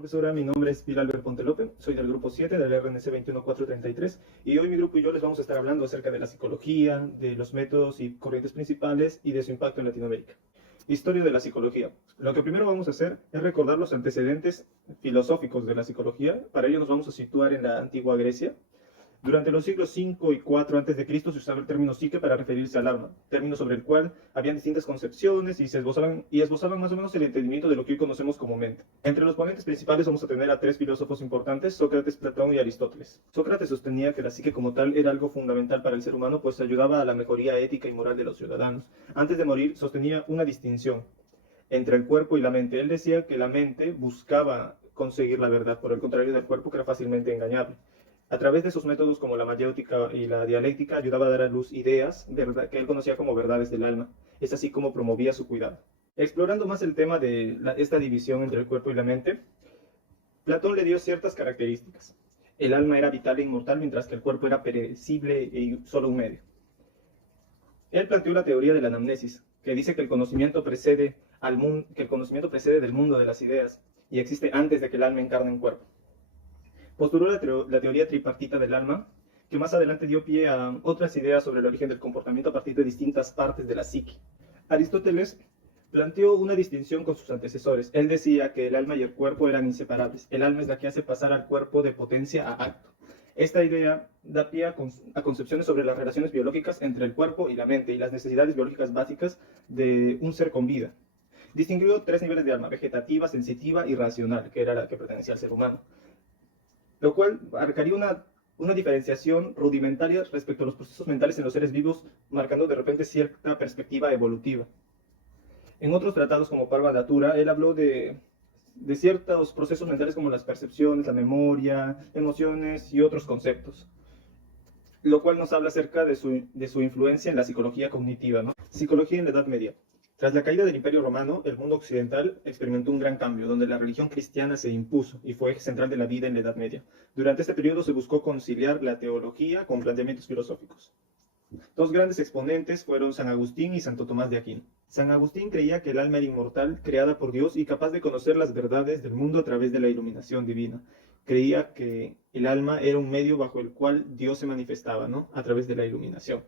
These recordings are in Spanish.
Profesora, mi nombre es Pilar Albert Pontelope, soy del grupo 7 del RNC 21433 y hoy mi grupo y yo les vamos a estar hablando acerca de la psicología, de los métodos y corrientes principales y de su impacto en Latinoamérica. Historia de la psicología. Lo que primero vamos a hacer es recordar los antecedentes filosóficos de la psicología. Para ello nos vamos a situar en la antigua Grecia. Durante los siglos 5 y 4 a.C. se usaba el término psique para referirse al alma, término sobre el cual habían distintas concepciones y esbozaban más o menos el entendimiento de lo que hoy conocemos como mente. Entre los ponentes principales vamos a tener a tres filósofos importantes, Sócrates, Platón y Aristóteles. Sócrates sostenía que la psique como tal era algo fundamental para el ser humano, pues ayudaba a la mejoría ética y moral de los ciudadanos. Antes de morir sostenía una distinción entre el cuerpo y la mente. Él decía que la mente buscaba conseguir la verdad, por el contrario del cuerpo que era fácilmente engañable. A través de sus métodos como la mayéutica y la dialéctica ayudaba a dar a luz ideas que él conocía como verdades del alma. Es así como promovía su cuidado. Explorando más el tema de esta división entre el cuerpo y la mente, Platón le dio ciertas características. El alma era vital e inmortal, mientras que el cuerpo era perecible y solo un medio. Él planteó la teoría de la anamnesis, que dice que el conocimiento precede del mundo de las ideas y existe antes de que el alma encarne un cuerpo. Postuló la teoría tripartita del alma, que más adelante dio pie a otras ideas sobre el origen del comportamiento a partir de distintas partes de la psique. Aristóteles planteó una distinción con sus antecesores. Él decía que el alma y el cuerpo eran inseparables. El alma es la que hace pasar al cuerpo de potencia a acto. Esta idea da pie a concepciones sobre las relaciones biológicas entre el cuerpo y la mente y las necesidades biológicas básicas de un ser con vida. Distinguió tres niveles de alma: vegetativa, sensitiva y racional, que era la que pertenecía al ser humano, lo cual marcaría una diferenciación rudimentaria respecto a los procesos mentales en los seres vivos, marcando de repente cierta perspectiva evolutiva. En otros tratados como Parva Natura, él habló de ciertos procesos mentales como las percepciones, la memoria, emociones y otros conceptos, lo cual nos habla acerca de su influencia en la psicología cognitiva, ¿no? Psicología en la Edad Media. Tras la caída del Imperio Romano, el mundo occidental experimentó un gran cambio, donde la religión cristiana se impuso y fue eje central de la vida en la Edad Media. Durante este periodo se buscó conciliar la teología con planteamientos filosóficos. Dos grandes exponentes fueron San Agustín y Santo Tomás de Aquino. San Agustín creía que el alma era inmortal, creada por Dios y capaz de conocer las verdades del mundo a través de la iluminación divina. Creía que el alma era un medio bajo el cual Dios se manifestaba, ¿no? A través de la iluminación.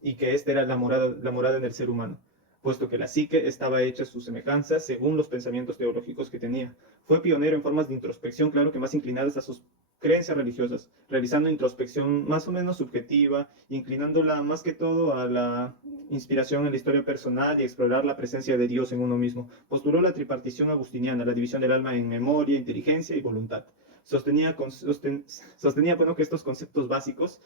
Y que esta era la morada en el ser humano, puesto que la psique estaba hecha a su semejanza según los pensamientos teológicos que tenía. Fue pionero en formas de introspección, claro que más inclinadas a sus creencias religiosas, realizando introspección más o menos subjetiva, inclinándola más que todo a la inspiración en la historia personal y explorar la presencia de Dios en uno mismo. Postuló la tripartición agustiniana, la división del alma en memoria, inteligencia y voluntad. Sostenía que estos conceptos básicos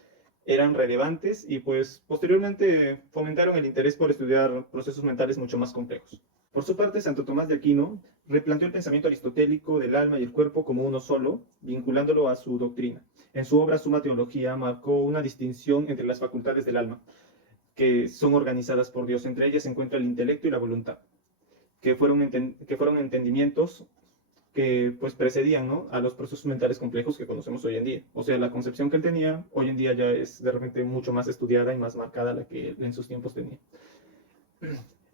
eran relevantes y pues posteriormente fomentaron el interés por estudiar procesos mentales mucho más complejos. Por su parte, Santo Tomás de Aquino replanteó el pensamiento aristotélico del alma y el cuerpo como uno solo, vinculándolo a su doctrina. En su obra Suma Teología marcó una distinción entre las facultades del alma, que son organizadas por Dios. Entre ellas se encuentra el intelecto y la voluntad, que fueron entendimientos que pues precedían, ¿no?, a los procesos mentales complejos que conocemos hoy en día. O sea, la concepción que él tenía hoy en día ya es de repente mucho más estudiada y más marcada la que él en sus tiempos tenía.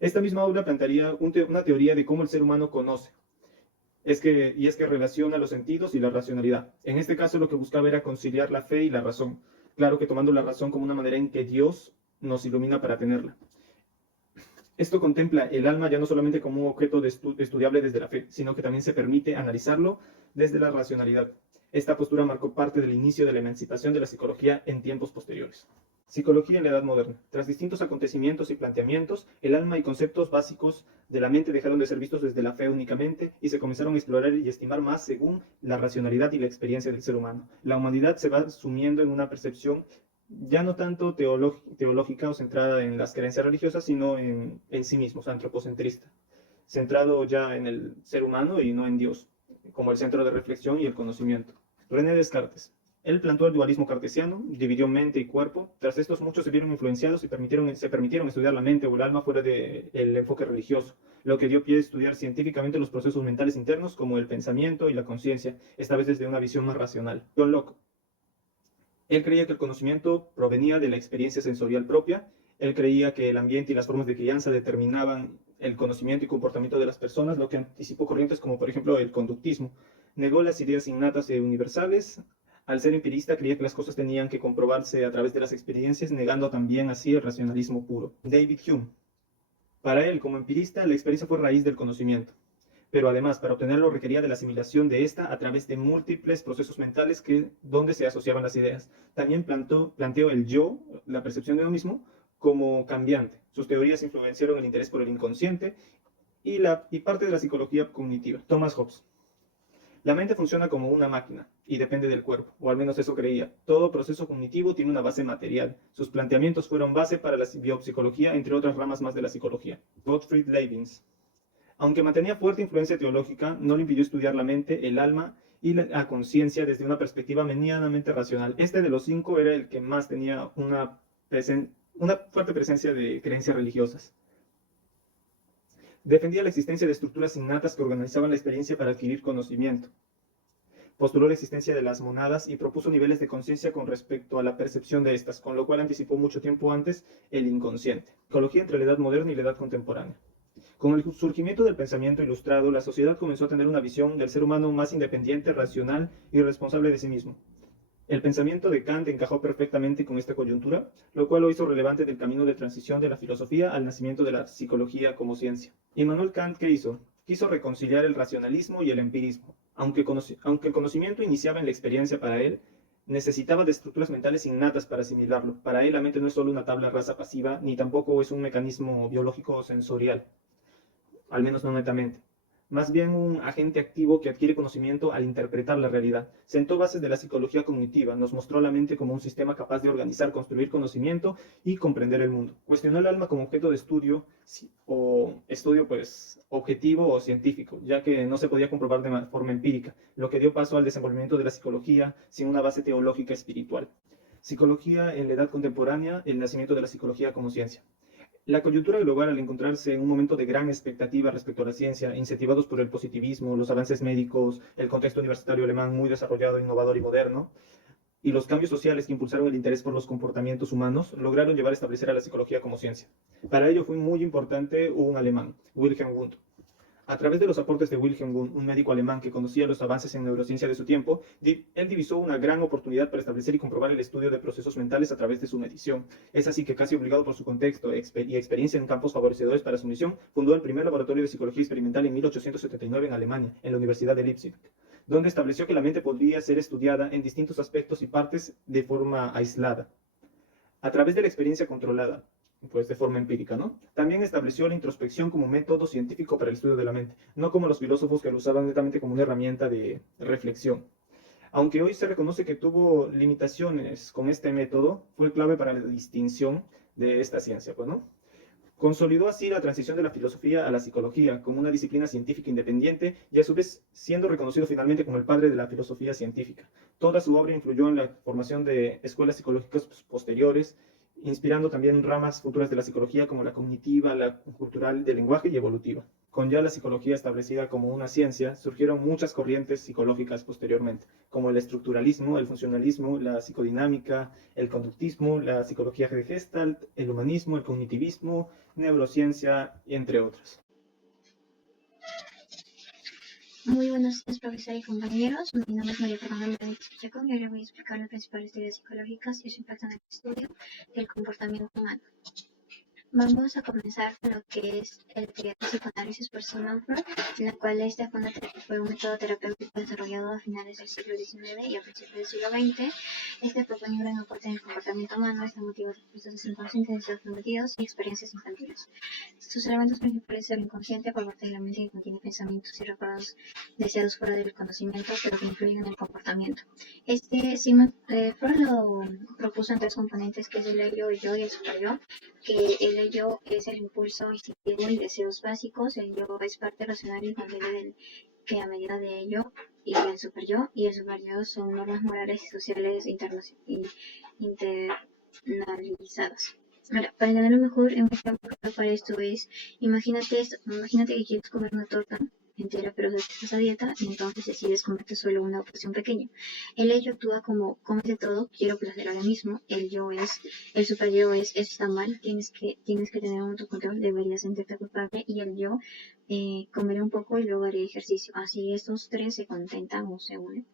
Esta misma obra plantearía una teoría de cómo el ser humano conoce. Es que relaciona los sentidos y la racionalidad. En este caso lo que buscaba era conciliar la fe y la razón. Claro que tomando la razón como una manera en que Dios nos ilumina para tenerla. Esto contempla el alma ya no solamente como un objeto estudiable desde la fe, sino que también se permite analizarlo desde la racionalidad. Esta postura marcó parte del inicio de la emancipación de la psicología en tiempos posteriores. Psicología en la Edad Moderna. Tras distintos acontecimientos y planteamientos, el alma y conceptos básicos de la mente dejaron de ser vistos desde la fe únicamente y se comenzaron a explorar y estimar más según la racionalidad y la experiencia del ser humano. La humanidad se va sumiendo en una percepción ya no tanto teológica o centrada en las creencias religiosas, sino en sí mismos, antropocentrista, centrado ya en el ser humano y no en Dios, como el centro de reflexión y el conocimiento. René Descartes. Él planteó el dualismo cartesiano, dividió mente y cuerpo. Tras estos muchos se vieron influenciados y se permitieron estudiar la mente o el alma fuera del enfoque religioso, lo que dio pie a estudiar científicamente los procesos mentales internos como el pensamiento y la conciencia, esta vez desde una visión más racional. John Locke. Él creía que el conocimiento provenía de la experiencia sensorial propia. Él creía que el ambiente y las formas de crianza determinaban el conocimiento y comportamiento de las personas, lo que anticipó corrientes como por ejemplo el conductismo. Negó las ideas innatas e universales. Al ser empirista creía que las cosas tenían que comprobarse a través de las experiencias, negando también así el racionalismo puro. David Hume. Para él, como empirista, la experiencia fue raíz del conocimiento, pero además para obtenerlo requería de la asimilación de esta a través de múltiples procesos mentales donde se asociaban las ideas. También planteó el yo, la percepción de uno mismo, como cambiante. Sus teorías influenciaron el interés por el inconsciente y parte de la psicología cognitiva. Thomas Hobbes. La mente funciona como una máquina y depende del cuerpo, o al menos eso creía. Todo proceso cognitivo tiene una base material. Sus planteamientos fueron base para la biopsicología, entre otras ramas más de la psicología. Gottfried Leibniz. Aunque mantenía fuerte influencia teológica, no le impidió estudiar la mente, el alma y la conciencia desde una perspectiva medianamente racional. Este de los 5 era el que más tenía una fuerte presencia de creencias religiosas. Defendía la existencia de estructuras innatas que organizaban la experiencia para adquirir conocimiento. Postuló la existencia de las monadas y propuso niveles de conciencia con respecto a la percepción de estas, con lo cual anticipó mucho tiempo antes el inconsciente. Psicología entre la edad moderna y la edad contemporánea. Con el surgimiento del pensamiento ilustrado, la sociedad comenzó a tener una visión del ser humano más independiente, racional y responsable de sí mismo. El pensamiento de Kant encajó perfectamente con esta coyuntura, lo cual lo hizo relevante del camino de transición de la filosofía al nacimiento de la psicología como ciencia. Immanuel Kant, ¿qué hizo? Quiso reconciliar el racionalismo y el empirismo. Aunque el conocimiento iniciaba en la experiencia para él, necesitaba de estructuras mentales innatas para asimilarlo. Para él la mente no es solo una tabla rasa pasiva, ni tampoco es un mecanismo biológico o sensorial, al menos no netamente. Más bien un agente activo que adquiere conocimiento al interpretar la realidad. Sentó bases de la psicología cognitiva, nos mostró la mente como un sistema capaz de organizar, construir conocimiento y comprender el mundo. Cuestionó el alma como objeto de estudio, pues objetivo o científico, ya que no se podía comprobar de forma empírica, lo que dio paso al desenvolvimiento de la psicología sin una base teológica espiritual. Psicología en la edad contemporánea, el nacimiento de la psicología como ciencia. La coyuntura global, al encontrarse en un momento de gran expectativa respecto a la ciencia, incentivados por el positivismo, los avances médicos, el contexto universitario alemán muy desarrollado, innovador y moderno, y los cambios sociales que impulsaron el interés por los comportamientos humanos, lograron llevar a establecer a la psicología como ciencia. Para ello fue muy importante un alemán, Wilhelm Wundt. A través de los aportes de Wilhelm Wundt, un médico alemán que conocía los avances en neurociencia de su tiempo, él divisó una gran oportunidad para establecer y comprobar el estudio de procesos mentales a través de su medición. Es así que, casi obligado por su contexto y experiencia en campos favorecedores para su misión, fundó el primer laboratorio de psicología experimental en 1879 en Alemania, en la Universidad de Leipzig, donde estableció que la mente podría ser estudiada en distintos aspectos y partes de forma aislada, a través de la experiencia controlada, pues de forma empírica, ¿no? También estableció la introspección como método científico para el estudio de la mente, no como los filósofos que lo usaban netamente como una herramienta de reflexión. Aunque hoy se reconoce que tuvo limitaciones con este método, fue clave para la distinción de esta ciencia, pues, ¿no? Consolidó así la transición de la filosofía a la psicología como una disciplina científica independiente y a su vez siendo reconocido finalmente como el padre de la filosofía científica. Toda su obra influyó en la formación de escuelas psicológicas posteriores, inspirando también ramas futuras de la psicología como la cognitiva, la cultural, del lenguaje y evolutiva. Con ya la psicología establecida como una ciencia, surgieron muchas corrientes psicológicas posteriormente, como el estructuralismo, el funcionalismo, la psicodinámica, el conductismo, la psicología de Gestalt, el humanismo, el cognitivismo, neurociencia, entre otras. Muy buenos días, profesor y compañeros. Mi nombre es María Fernanda Benítez Chacón y ahora voy a explicar las principales teorías psicológicas y su impacto en el estudio del comportamiento humano. Vamos a comenzar con lo que es la teoría de psicoanálisis por Sigmund Freud, en la cual fue un método terapéutico desarrollado a finales del siglo XIX y a principios del siglo XX. Este propone un gran aporte en el comportamiento humano, está motivado por procesos inconscientes, deseos cometidos y experiencias infantiles. Sus elementos principales son el inconsciente por parte de la mente que contiene pensamientos y recuerdos deseados fuera del conocimiento, pero que influyen en el comportamiento. Sigmund Freud lo propuso en tres componentes, que es el ello, el yo y el superyo, que el ello es el impulso instintivo y deseos básicos, el yo es parte racional y intangible que a medida de ello, y el superyo son normas morales y sociales internalizadas. Ahora, para entenderlo mejor, un ejemplo para esto es, imagínate que quieres comer una torta entera, pero detestas a dieta y entonces decides comerte solo una porción pequeña. El ello actúa como cómete todo, quiero placer ahora mismo. El super yo es, eso está mal, tienes que tener un autocontrol, deberías sentirte culpable. Y el yo, comeré un poco y luego haré ejercicio. Así estos tres se contentan o se unen.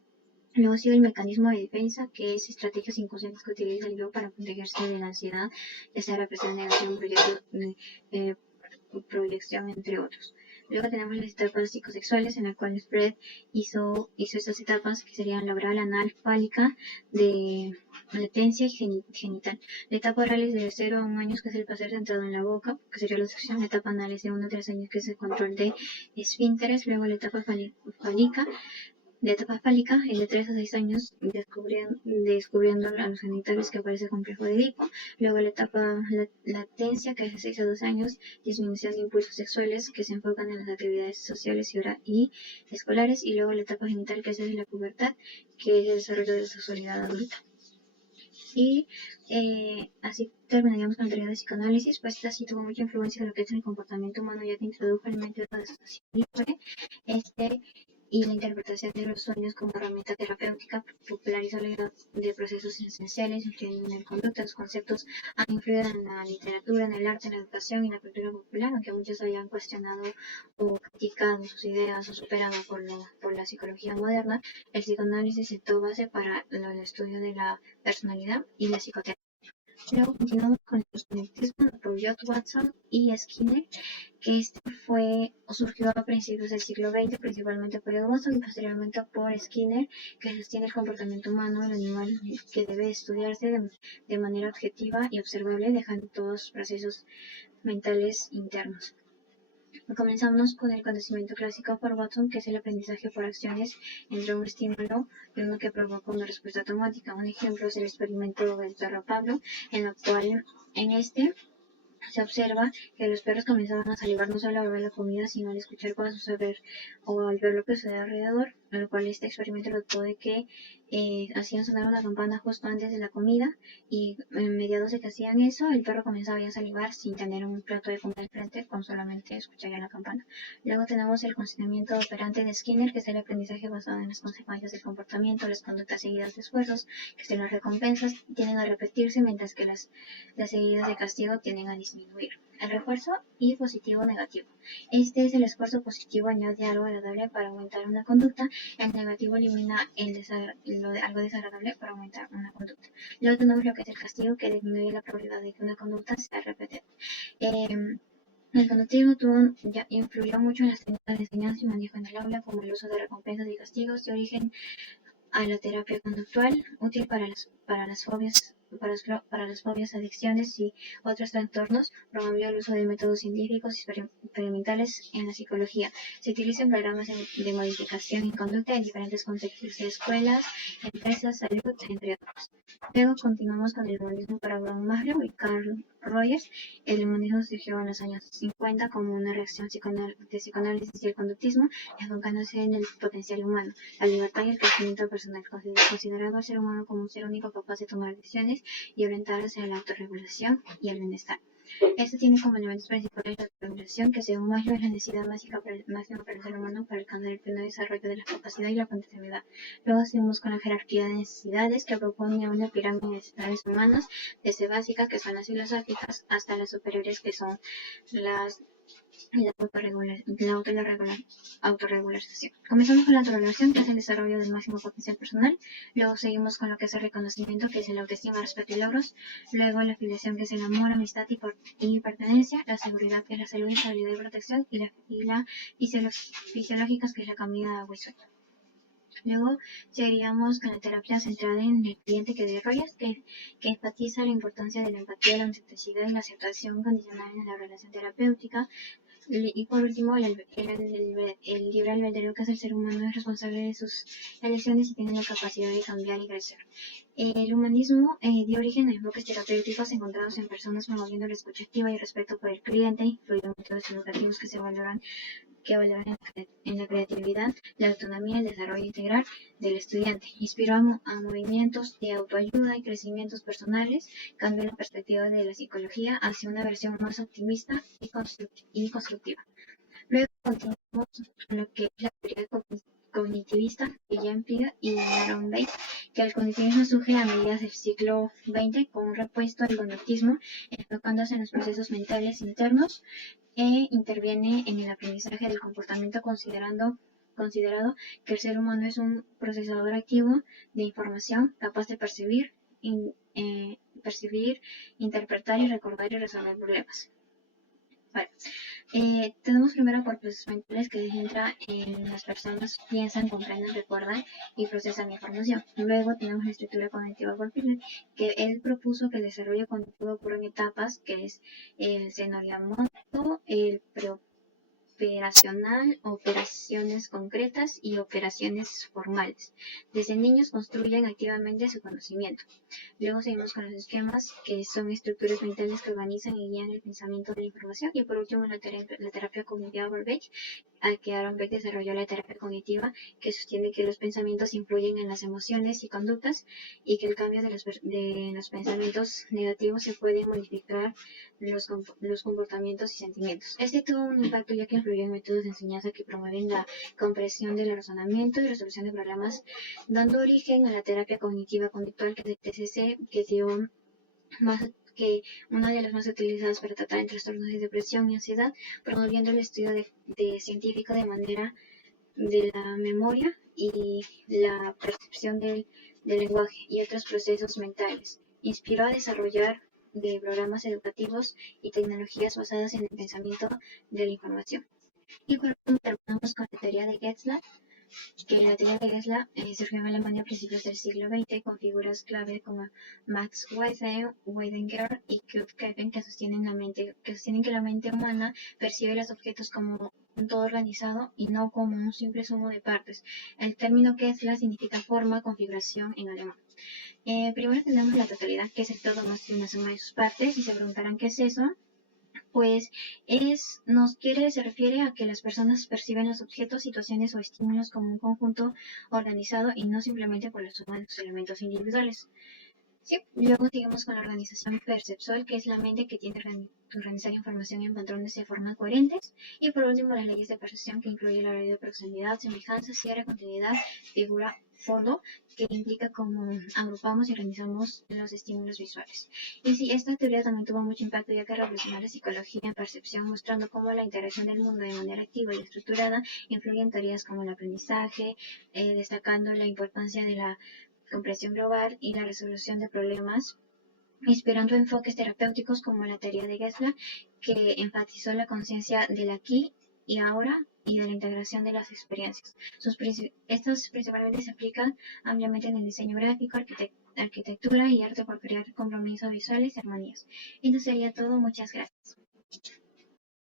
Luego sigue el mecanismo de defensa, que es estrategias inconscientes que utiliza el yo para protegerse de la ansiedad, ya sea represión, negación, eh, proyección, entre otros. Luego tenemos las etapas psicosexuales, en las cuales Fred hizo estas etapas, que serían la oral, anal, fálica, de latencia y genital. La etapa oral es de 0 a 1 año, que es el placer centrado en la boca, que sería la succión. La etapa anal es de 1 a 3 años, que es el control de esfínteres. Luego la etapa fálica de etapa fálica, el de 3 a 6 años, descubriendo a los genitales, que aparece complejo de Edipo. Luego la etapa latencia, que es de 6 a 12 años, disminución de impulsos sexuales que se enfocan en las actividades sociales y escolares. Y luego la etapa genital, que es desde la pubertad, que es el desarrollo de la sexualidad adulta. Y así terminaríamos con la teoría de psicoanálisis, pues esta sí tuvo mucha influencia de lo que es el comportamiento humano, ya que introdujo el método de asociación libre, y la interpretación de los sueños como herramienta terapéutica, popularizó la idea de procesos esenciales, influyendo en el conducta. Los conceptos han influido en la literatura, en el arte, en la educación y en la cultura popular, aunque muchos hayan cuestionado o criticado sus ideas o superado por la psicología moderna. El psicoanálisis sentó base para el estudio de la personalidad y la psicoterapia. Luego continuamos con el posconductismo por George Watson y Skinner, que surgió a principios del siglo XX, principalmente por Watson y posteriormente por Skinner, que sostiene el comportamiento humano del animal, que debe estudiarse de manera objetiva y observable, dejando todos los procesos mentales internos. Comenzamos con el conocimiento clásico por Watson, que es el aprendizaje por acciones entre un estímulo y uno que provoca una respuesta automática. Un ejemplo es el experimento del perro Pablo, en el cual se observa que los perros comenzaban a salivar no solo al ver la comida, sino al escuchar cosas o al ver lo que sucede alrededor, a lo cual este experimento notó de que hacían sonar una campana justo antes de la comida, y en mediados de que hacían eso, el perro comenzaba ya a salivar sin tener un plato de comida al frente, con solamente escuchar ya la campana. Luego tenemos el condicionamiento operante de Skinner, que es el aprendizaje basado en las consecuencias del comportamiento. Las conductas seguidas de esfuerzos, que son las recompensas, tienden a repetirse, mientras que las seguidas de castigo tienden a disminuir. El refuerzo y positivo negativo. Este es el esfuerzo positivo, añade algo agradable para aumentar una conducta. El negativo elimina algo desagradable para aumentar una conducta. Luego tenemos lo que es el castigo, que disminuye la probabilidad de que una conducta sea repetida. El conductismo influyó mucho en las técnicas de enseñanza y manejo en el aula, como el uso de recompensas y castigos, de origen a la terapia conductual, útil para las fobias, adicciones y otros trastornos. Promovió el uso de métodos científicos y experimentales en la psicología. Se utiliza en programas de modificación y conducta en diferentes contextos de escuelas, empresas, salud, entre otros. Luego continuamos con el humanismo para Abraham Maslow y Carl Rogers. El humanismo surgió en los años 50 como una reacción de psicoanálisis y el conductismo, enfocándose en el potencial humano, la libertad y el crecimiento personal, considerando al ser humano como un ser único capaz de tomar decisiones y orientar hacia la autorregulación y el bienestar. Esto tiene como elementos principales la autorregulación, que según Maslow es la necesidad máxima para el ser humano para alcanzar el pleno desarrollo de la capacidad y la potencialidad. Luego seguimos con la jerarquía de necesidades, que propone una pirámide de necesidades humanas, desde básicas, que son las filosóficas, hasta las superiores, que son la autorregulación. Comenzamos con la autorregulación, que es el desarrollo del máximo potencial personal. Luego seguimos con lo que es el reconocimiento, que es el autoestima, respeto y logros. Luego la afiliación, que es el amor, amistad y pertenencia. La seguridad, que es la salud, estabilidad y protección. Y la fisiológicas, que es la comida, agua y sueño. Luego seguiríamos con la terapia centrada en el cliente, que de Rogers, que enfatiza la importancia de la empatía, la autenticidad y la aceptación condicional en la relación terapéutica. Y por último, el libre albedrío, que es el ser humano es responsable de sus elecciones y tiene la capacidad de cambiar y crecer. El humanismo dio origen a enfoques terapéuticos encontrados en personas promoviendo la escucha activa y respeto por el cliente, incluyendo métodos educativos que valoran en la creatividad, la autonomía y el desarrollo integral del estudiante. Inspiró a movimientos de autoayuda y crecimientos personales, cambió la perspectiva de la psicología hacia una versión más optimista y constructiva. Luego continuamos con lo que es la teoría cognitivista de Jean Piaget y Aaron Beck, que el cognitivismo surge a mediados del siglo XX con un repuesto al conductismo, enfocándose en los procesos mentales internos e interviene en el aprendizaje del comportamiento considerado que el ser humano es un procesador activo de información capaz de percibir, interpretar y recordar y resolver problemas. Vale. Tenemos primero por procesos mentales que se centra en las personas piensan, comprenden, recuerdan y procesan información. Luego tenemos la estructura cognitiva por Pillay, que él propuso que el desarrollo cognitivo ocurre en etapas, que es el senoyamoto, el preoperacional, operaciones concretas y operaciones formales. Desde niños construyen activamente su conocimiento. Luego seguimos con los esquemas, que son estructuras mentales que organizan y guían el pensamiento de la información. Y por último, la terapia cognitiva por Beck, a que Aaron Beck desarrolló la terapia cognitiva, que sostiene que los pensamientos influyen en las emociones y conductas y que el cambio de los pensamientos negativos se puede modificar los comportamientos y sentimientos. Este tuvo un impacto ya que influyó en métodos de enseñanza que promueven la comprensión del razonamiento y resolución de problemas, dando origen a la terapia cognitiva conductual, que es el TCC, que una de las más utilizadas para tratar en trastornos de depresión y ansiedad, promoviendo el estudio científico de manera de la memoria y la percepción del lenguaje y otros procesos mentales. Inspiró a desarrollar de programas educativos y tecnologías basadas en el pensamiento de la información. Y por último terminamos con la teoría de Getzlaff, que la teoría de Getzlaff surgió en Alemania a principios del siglo XX con figuras clave como Max Weidegger y Kurt Keppen, que sostienen que la mente humana percibe los objetos como un todo organizado y no como un simple sumo de partes. El término Getzlaff significa forma, configuración en alemán. Primero tenemos la totalidad, que es el todo más que una suma de sus partes, y se preguntarán qué es eso. Pues se refiere a que las personas perciben los objetos, situaciones o estímulos como un conjunto organizado y no simplemente por la suma de sus elementos individuales. Sí. Luego seguimos con la organización perceptual, que es la mente que tiene que organizar información en patrones de forma coherentes. Y por último, las leyes de percepción, que incluye la ley de proximidad, semejanza, cierre, continuidad, figura, fondo, que implica cómo agrupamos y organizamos los estímulos visuales. Y sí, esta teoría también tuvo mucho impacto, ya que revolucionó la psicología en percepción, mostrando cómo la interacción del mundo de manera activa y estructurada influye en teorías como el aprendizaje, destacando la importancia de la comprensión global y la resolución de problemas, inspirando enfoques terapéuticos como la teoría de Getzlaff, que enfatizó la conciencia del aquí y ahora y de la integración de las experiencias. Estos principalmente se aplican ampliamente en el diseño gráfico, arquitectura y arte por crear compromisos visuales y armonías. Esto sería todo. Muchas gracias.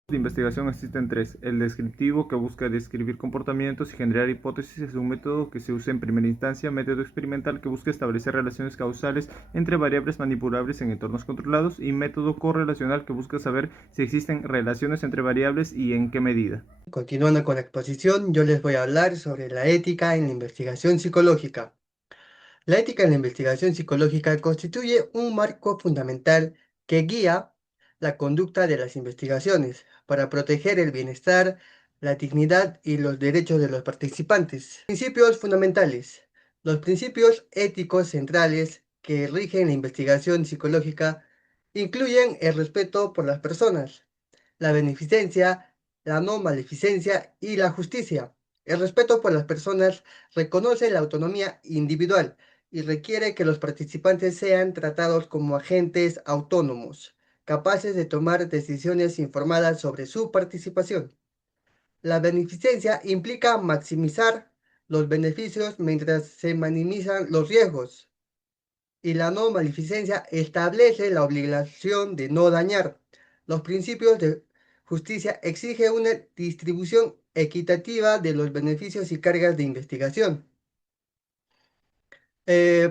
De investigación existen tres: el descriptivo, que busca describir comportamientos y generar hipótesis, es un método que se usa en primera instancia; método experimental, que busca establecer relaciones causales entre variables manipulables en entornos controlados; y método correlacional, que busca saber si existen relaciones entre variables y en qué medida. Continuando con la exposición, yo les voy a hablar sobre la ética en la investigación psicológica. La ética en la investigación psicológica constituye un marco fundamental que guía la conducta de las investigaciones para proteger el bienestar, la dignidad y los derechos de los participantes. Principios fundamentales. Los principios éticos centrales que rigen la investigación psicológica incluyen el respeto por las personas, la beneficencia, la no maleficencia y la justicia. El respeto por las personas reconoce la autonomía individual y requiere que los participantes sean tratados como agentes autónomos, capaces de tomar decisiones informadas sobre su participación. La beneficencia implica maximizar los beneficios mientras se minimizan los riesgos, y la no maleficencia establece la obligación de no dañar. Los principios de justicia exigen una distribución equitativa de los beneficios y cargas de investigación.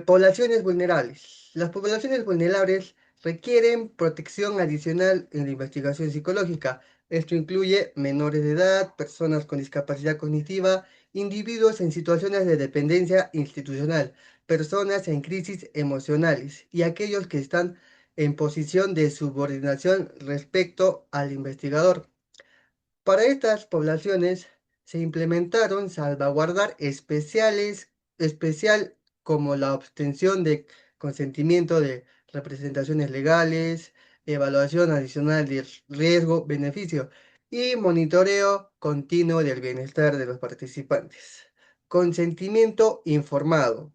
Poblaciones vulnerables. Las poblaciones vulnerables requieren protección adicional en la investigación psicológica. Esto incluye menores de edad, personas con discapacidad cognitiva, individuos en situaciones de dependencia institucional, personas en crisis emocionales y aquellos que están en posición de subordinación respecto al investigador. Para estas poblaciones se implementaron salvaguardar especial como la obtención de consentimiento de representaciones legales, evaluación adicional de riesgo-beneficio y monitoreo continuo del bienestar de los participantes. Consentimiento informado.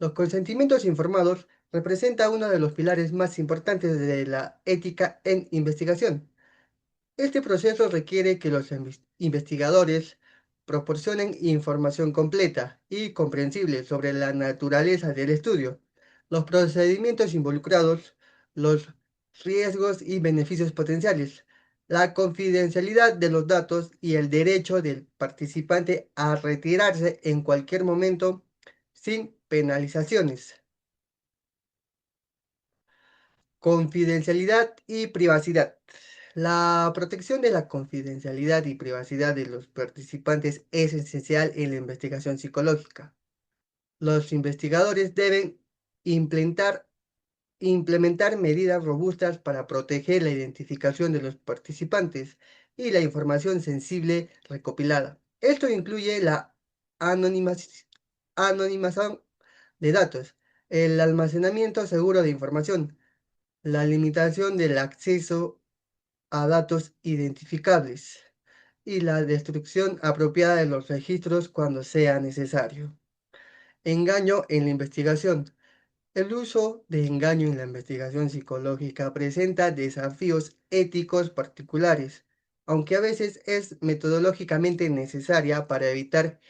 Los consentimientos informados representan uno de los pilares más importantes de la ética en investigación. Este proceso requiere que los investigadores proporcionen información completa y comprensible sobre la naturaleza del estudio, los procedimientos involucrados, los riesgos y beneficios potenciales, la confidencialidad de los datos y el derecho del participante a retirarse en cualquier momento sin penalizaciones. Confidencialidad y privacidad. La protección de la confidencialidad y privacidad de los participantes es esencial en la investigación psicológica. Los investigadores deben implementar, implementar medidas robustas para proteger la identificación de los participantes y la información sensible recopilada. Esto incluye la anonimización de datos, el almacenamiento seguro de información, la limitación del acceso a datos identificables y la destrucción apropiada de los registros cuando sea necesario. Engaño en la investigación. El uso de engaño en la investigación psicológica presenta desafíos éticos particulares, aunque a veces es metodológicamente necesaria para evitar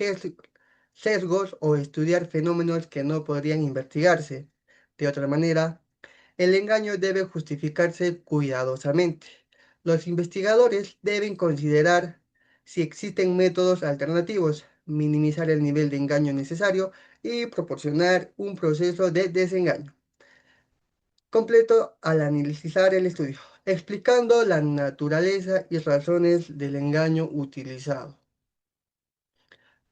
sesgos o estudiar fenómenos que no podrían investigarse. De otra manera, el engaño debe justificarse cuidadosamente. Los investigadores deben considerar si existen métodos alternativos, minimizar el nivel de engaño necesario y proporcionar un proceso de desengaño completo al analizar el estudio, explicando la naturaleza y razones del engaño utilizado.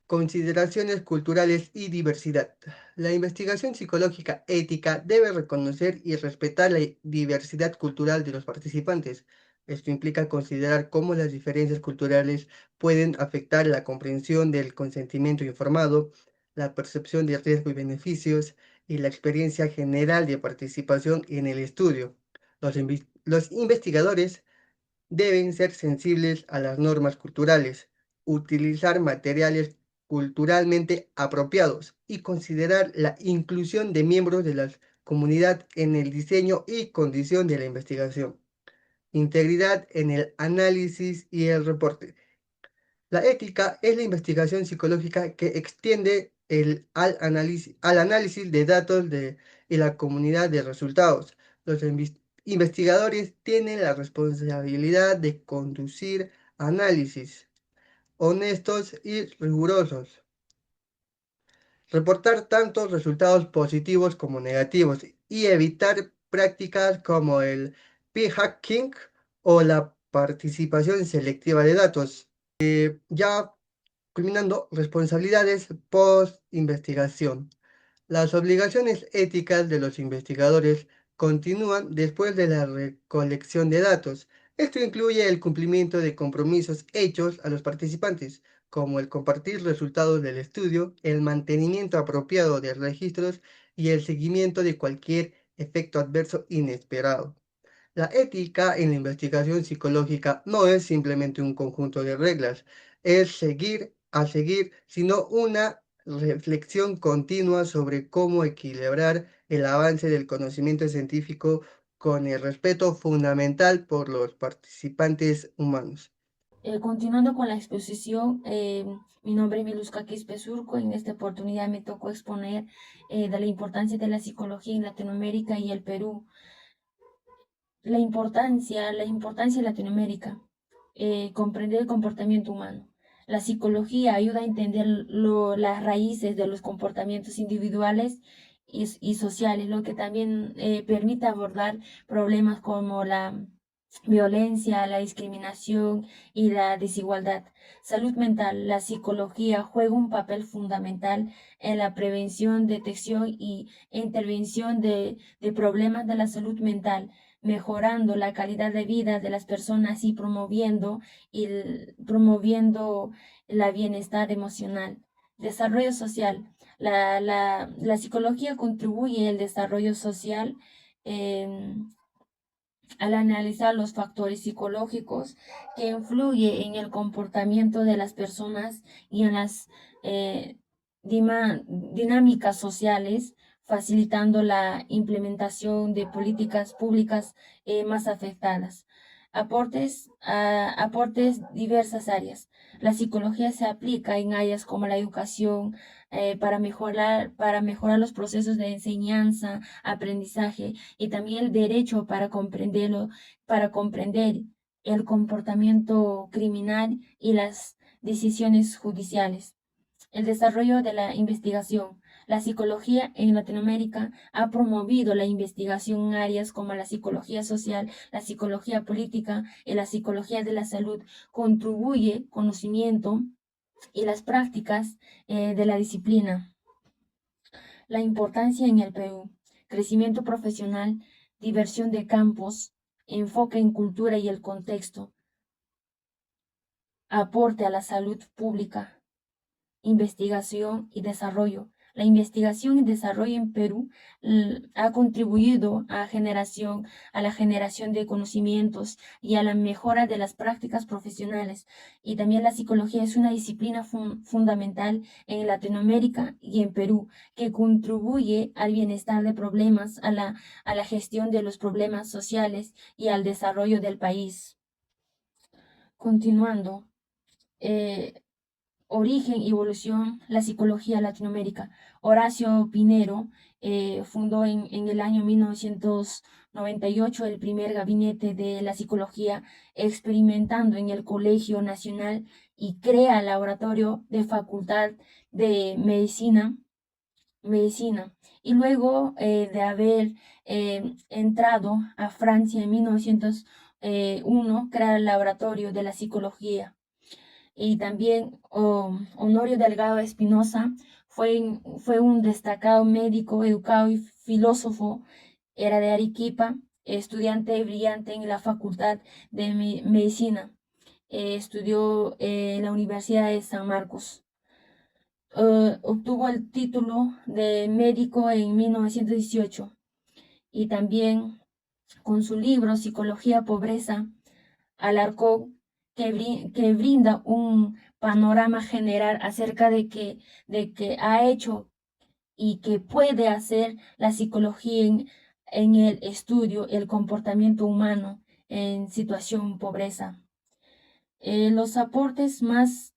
Consideraciones culturales y diversidad. La investigación psicológica ética debe reconocer y respetar la diversidad cultural de los participantes. Esto implica considerar cómo las diferencias culturales pueden afectar la comprensión del consentimiento informado, la percepción de riesgo y beneficios y la experiencia general de participación en el estudio. Los investigadores deben ser sensibles a las normas culturales, utilizar materiales culturalmente apropiados y considerar la inclusión de miembros de la comunidad en el diseño y condición de la investigación. Integridad en el análisis y el reporte. La ética es la investigación psicológica que extiende al análisis de datos y la comunidad de resultados. Los investigadores tienen la responsabilidad de conducir análisis honestos y rigurosos, reportar tanto resultados positivos como negativos y evitar prácticas como el p-hacking o la participación selectiva de datos. Ya culminando, responsabilidades post-investigación. Las obligaciones éticas de los investigadores continúan después de la recolección de datos. Esto incluye el cumplimiento de compromisos hechos a los participantes, como el compartir resultados del estudio, el mantenimiento apropiado de registros y el seguimiento de cualquier efecto adverso inesperado. La ética en la investigación psicológica no es simplemente un conjunto de reglas, es seguir, sino una reflexión continua sobre cómo equilibrar el avance del conocimiento científico con el respeto fundamental por los participantes humanos. Continuando con la exposición, mi nombre es Miluska Quispe Surco. En esta oportunidad me tocó exponer de la importancia de la psicología en Latinoamérica y el Perú. La importancia de Latinoamérica, comprender el comportamiento humano. La psicología ayuda a entender las raíces de los comportamientos individuales y sociales, lo que también permite abordar problemas como la violencia, la discriminación y la desigualdad. Salud mental. La psicología juega un papel fundamental en la prevención, detección y intervención de problemas de la salud mental, mejorando la calidad de vida de las personas y promoviendo el bienestar emocional. Desarrollo social. La psicología contribuye al desarrollo social al analizar los factores psicológicos que influyen en el comportamiento de las personas y en las dinámicas sociales, facilitando la implementación de políticas públicas más afectadas. Aportes diversas áreas. La psicología se aplica en áreas como la educación, para mejorar los procesos de enseñanza, aprendizaje y también el derecho para comprender el comportamiento criminal y las decisiones judiciales. El desarrollo de la investigación. La psicología en Latinoamérica ha promovido la investigación en áreas como la psicología social, la psicología política y la psicología de la salud. Contribuye conocimiento y las prácticas de la disciplina. La importancia en el Perú. Crecimiento profesional, diversión de campos, enfoque en cultura y el contexto. Aporte a la salud pública. Investigación y desarrollo. La investigación y desarrollo en Perú ha contribuido a la generación de conocimientos y a la mejora de las prácticas profesionales. Y también la psicología es una disciplina fundamental en Latinoamérica y en Perú, que contribuye al bienestar de problemas, a la gestión de los problemas sociales y al desarrollo del país. Continuando. Origen y evolución, la psicología Latinoamérica. Horacio Pinero fundó en el año 1998 el primer gabinete de la psicología, experimentando en el Colegio Nacional, y crea el laboratorio de Facultad de Medicina. Y luego de haber entrado a Francia en 1901, crea el laboratorio de la psicología. Y también Honorio Delgado Espinosa fue un destacado médico, educado y filósofo. Era de Arequipa, estudiante brillante en la Facultad de Medicina. Estudió en la Universidad de San Marcos. Obtuvo el título de médico en 1918. Y también con su libro Psicología Pobreza, alarcó que brinda un panorama general acerca de que ha hecho y que puede hacer la psicología en el estudio el comportamiento humano en situación de pobreza. Los aportes más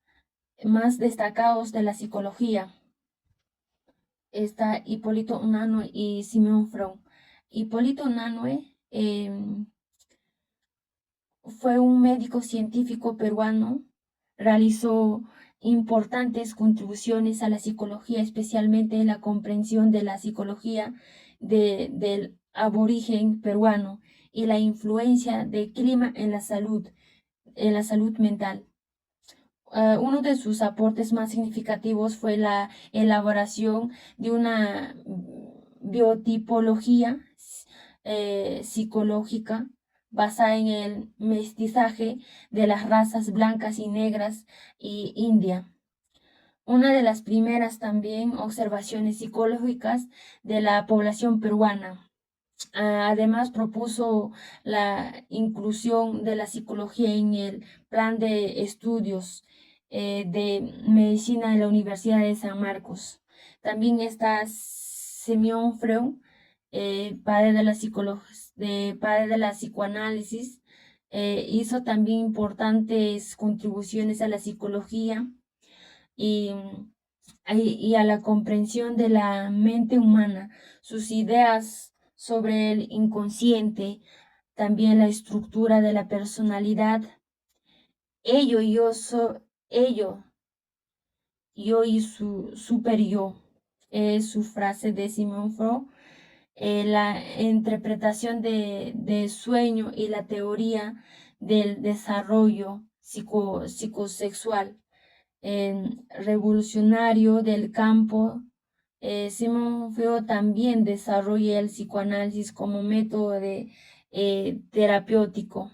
destacados de la psicología está Hipólito Unanue y Sigmund Freud. Hipólito Unanue fue un médico científico peruano, realizó importantes contribuciones a la psicología, especialmente en la comprensión de la psicología del aborigen peruano y la influencia del clima en la salud mental. Uno de sus aportes más significativos fue la elaboración de una biotipología psicológica basada en el mestizaje de las razas blancas y negras y india. Una de las primeras también observaciones psicológicas de la población peruana. Además, propuso la inclusión de la psicología en el plan de estudios de medicina de la Universidad de San Marcos. También está Sigmund Freud, padre de la psicoanálisis. Hizo también importantes contribuciones a la psicología y a la comprensión de la mente humana. Sus ideas sobre el inconsciente, también la estructura de la personalidad, ello y su super yo, es su frase de Sigmund Freud. La interpretación de sueño y la teoría del desarrollo psicosexual. Revolucionario del campo, Sigmund Freud también desarrolla el psicoanálisis como método de terapéutico.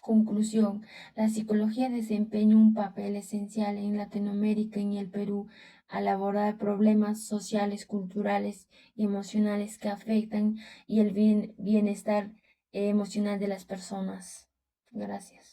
Conclusión. La psicología desempeña un papel esencial en Latinoamérica y en el Perú al abordar problemas sociales, culturales y emocionales que afectan y el bienestar emocional de las personas. Gracias.